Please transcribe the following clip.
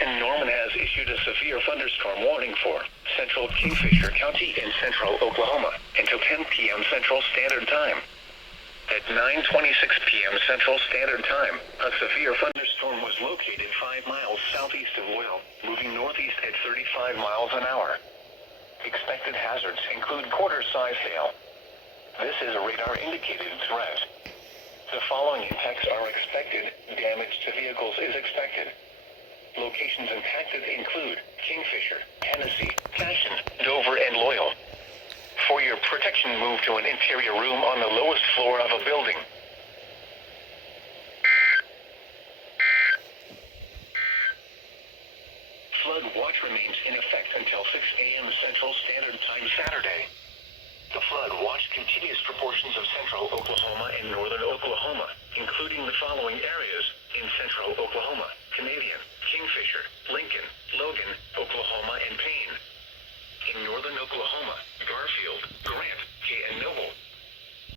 and Norman has issued a severe thunderstorm warning for central Kingfisher County in central Oklahoma until 10 p.m. Central Standard Time. At 9:26 p.m. Central Standard Time, a severe thunderstorm was located 5 miles southeast of Loyal, moving northeast at 35 miles an hour. Expected hazards include quarter-size hail. This is a radar-indicated threat. The following impacts are expected. Damage to vehicles is expected. Locations impacted include Kingfisher, Hennessey, Cashion, Dover, and Loyal. For your protection, move to an interior room on the lowest floor of a building. Flood watch remains in effect until 6 a.m. Central Standard Time Saturday. The flood watch continues for portions of central Oklahoma and northern Oklahoma, including the following areas in central Oklahoma: Canadian, Kingfisher, Lincoln, Logan, Oklahoma, and Payne. In northern Oklahoma, Garfield, Grant,